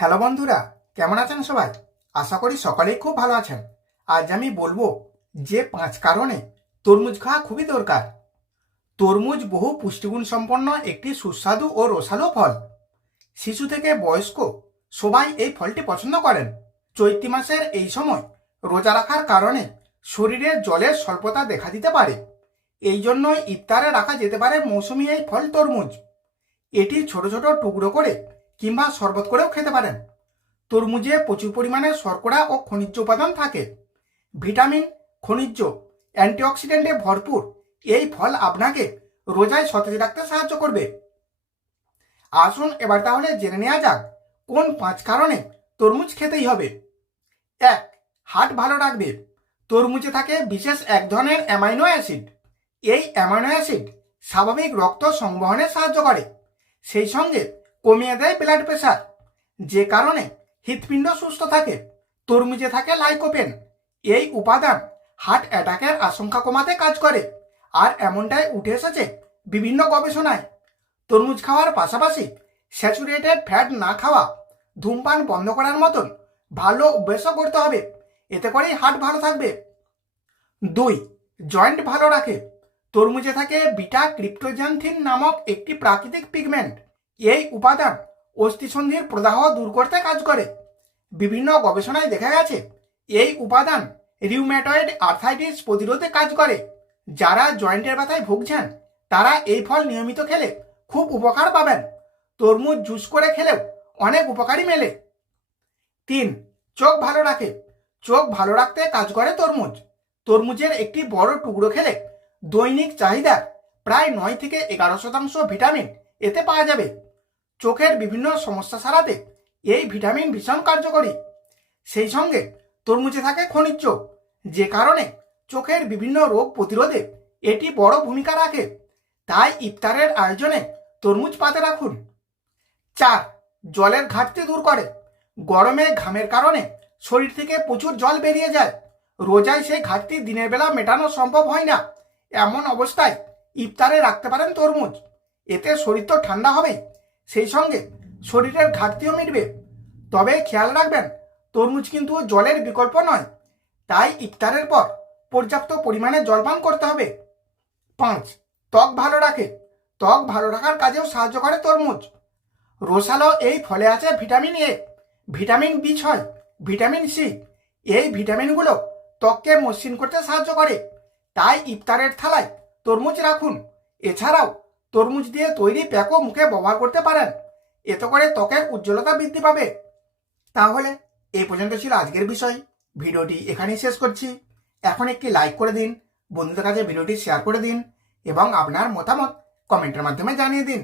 Hello বন্ধুরা, কেমন আছেন সবাই? আশা করি সকলেই খুব ভালো আছেন। আজ আমি বলব যে পাঁচ কারণে তরমুজ খাওয়া খুবই দরকার। তরমুজ বহু পুষ্টিগুণ সম্পন্ন একটি সুস্বাদু ও রসালো ফল। শিশু থেকে বয়স্ক সবাই এই ফলটি পছন্দ করেন। চৈত্র মাসের এই সময় রোজা রাখার কারণে শরীরে জলের স্বল্পতা দেখা দিতে পারে। এই জন্যই ইফতারে রাখা যেতে পারে মৌসুমি এই ফল তরমুজ। এটি ছোট ছোট টুকরো করে কিংবা শরবত করেও খেতে পারেন। তরমুজে প্রচুর পরিমাণে শর্করা ও খনিজ উপাদান থাকে। ভিটামিন, খনিজ, অ্যান্টিঅক্সিডেন্টে ভরপুর। এই ফল আপনাকে রোজায় সতেজ রাখতে সাহায্য করবে। আসুন এবার তাহলে জেনে নেওয়া যাক, কোন পাঁচ কারণে তরমুজ খেতেই হবে? এক হার্ট ভালো রাখবে। তরমুজে থাকে বিশেষ এক ধরনের অ্যামাইনো অ্যাসিড। এই অ্যামাইনো অ্যাসিড স্বাভাবিক রক্ত সংবহনে সাহায্য করে। সেই সঙ্গে কমিয়ে দেয় ব্লাড প্রেশার যে কারণে হৃৎপিণ্ড সুস্থ থাকে, তরমুজে থাকে লাইকোপেন এই উপাদান হার্ট অ্যাটাকের আশঙ্কা কমাতে কাজ করে। আর এমনটাই উঠে এসেছে বিভিন্ন গবেষণায়। তরমুজ খাওয়ার পাশাপাশি স্যাচুরেটেড ফ্যাট না খাওয়া ধূমপান বন্ধ করার মতন ভালো অভ্যেসও করতে হবে। এতে করেই হার্ট ভালো থাকবে। দুই জয়েন্ট ভালো রাখে। তরমুজে থাকে বিটা ক্রিপ্টোজান্থিন নামক একটি প্রাকৃতিক পিগমেন্ট এই উপাদান অস্থিসন্ধির প্রদাহ দূর করতে কাজ করে। বিভিন্ন গবেষণায় দেখা গেছে, এই উপাদান রিউম্যাটয়েড আর্থাইটিস প্রতিরোধে কাজ করে। যারা জয়েন্টের ব্যথায় ভুগছেন, তারা এই ফল নিয়মিত খেলে খুব উপকার পাবেন। তরমুজ জুস করে খেলেও অনেক উপকারী মেলে। তিন, চোখ ভালো রাখে। চোখ ভালো রাখতে কাজ করে তরমুজ। তরমুজের একটি বড় টুকরো খেলে দৈনিক চাহিদার প্রায় নয় থেকে এগারো শতাংশ ভিটামিন এতে পাওয়া যাবে। চোখের বিভিন্ন সমস্যা সারাতে এই ভিটামিন ভীষণ কার্যকরী। সেই সঙ্গে তরমুজে থাকে খনিজ চোখ, যে কারণে চোখের বিভিন্ন রোগ প্রতিরোধে এটি বড় ভূমিকা রাখে। তাই ইফতারের আয়োজনে তরমুজ পাতে রাখুন। চার, জলের ঘাটতি দূর করে। গরমে ঘামের কারণে শরীর থেকে প্রচুর জল বেরিয়ে যায়। রোজায় সেই ঘাটতি দিনের বেলা মেটানো সম্ভব হয় না। এমন অবস্থায় ইফতারে রাখতে পারেন তরমুজ। এতে শরীর তো ঠান্ডা হবে সেই সঙ্গে শরীরের ঘাটতিও মিটবে। তবে খেয়াল রাখবেন, তরমুজ কিন্তু জলের বিকল্প নয়। তাই ইফতারের পর পর্যাপ্ত পরিমাণে জলপান করতে হবে। পাঁচ, ত্বক ভালো রাখে। ত্বক ভালো রাখার কাজেও সাহায্য করে তরমুজ। রোসালো এই ফলে আছে ভিটামিন এ। ভিটামিন বি ছয়, ভিটামিন সি। এই ভিটামিনগুলো ত্বককে মসৃণ করতে সাহায্য করে। তাই ইফতারের থালায় তরমুজ রাখুন। এছাড়াও তরমুজ দিয়ে তৈরি প্যাকও মুখে ব্যবহার করতে পারেন। এতে করে ত্বকের উজ্জ্বলতা বৃদ্ধি পাবে। তাহলে এই পর্যন্ত ছিল আজকের বিষয়। ভিডিওটি এখানেই শেষ করছি। এখন একটি লাইক করে দিন, বন্ধুদের কাছে ভিডিওটি শেয়ার করে দিন এবং আপনার মতামত কমেন্টের মাধ্যমে জানিয়ে দিন।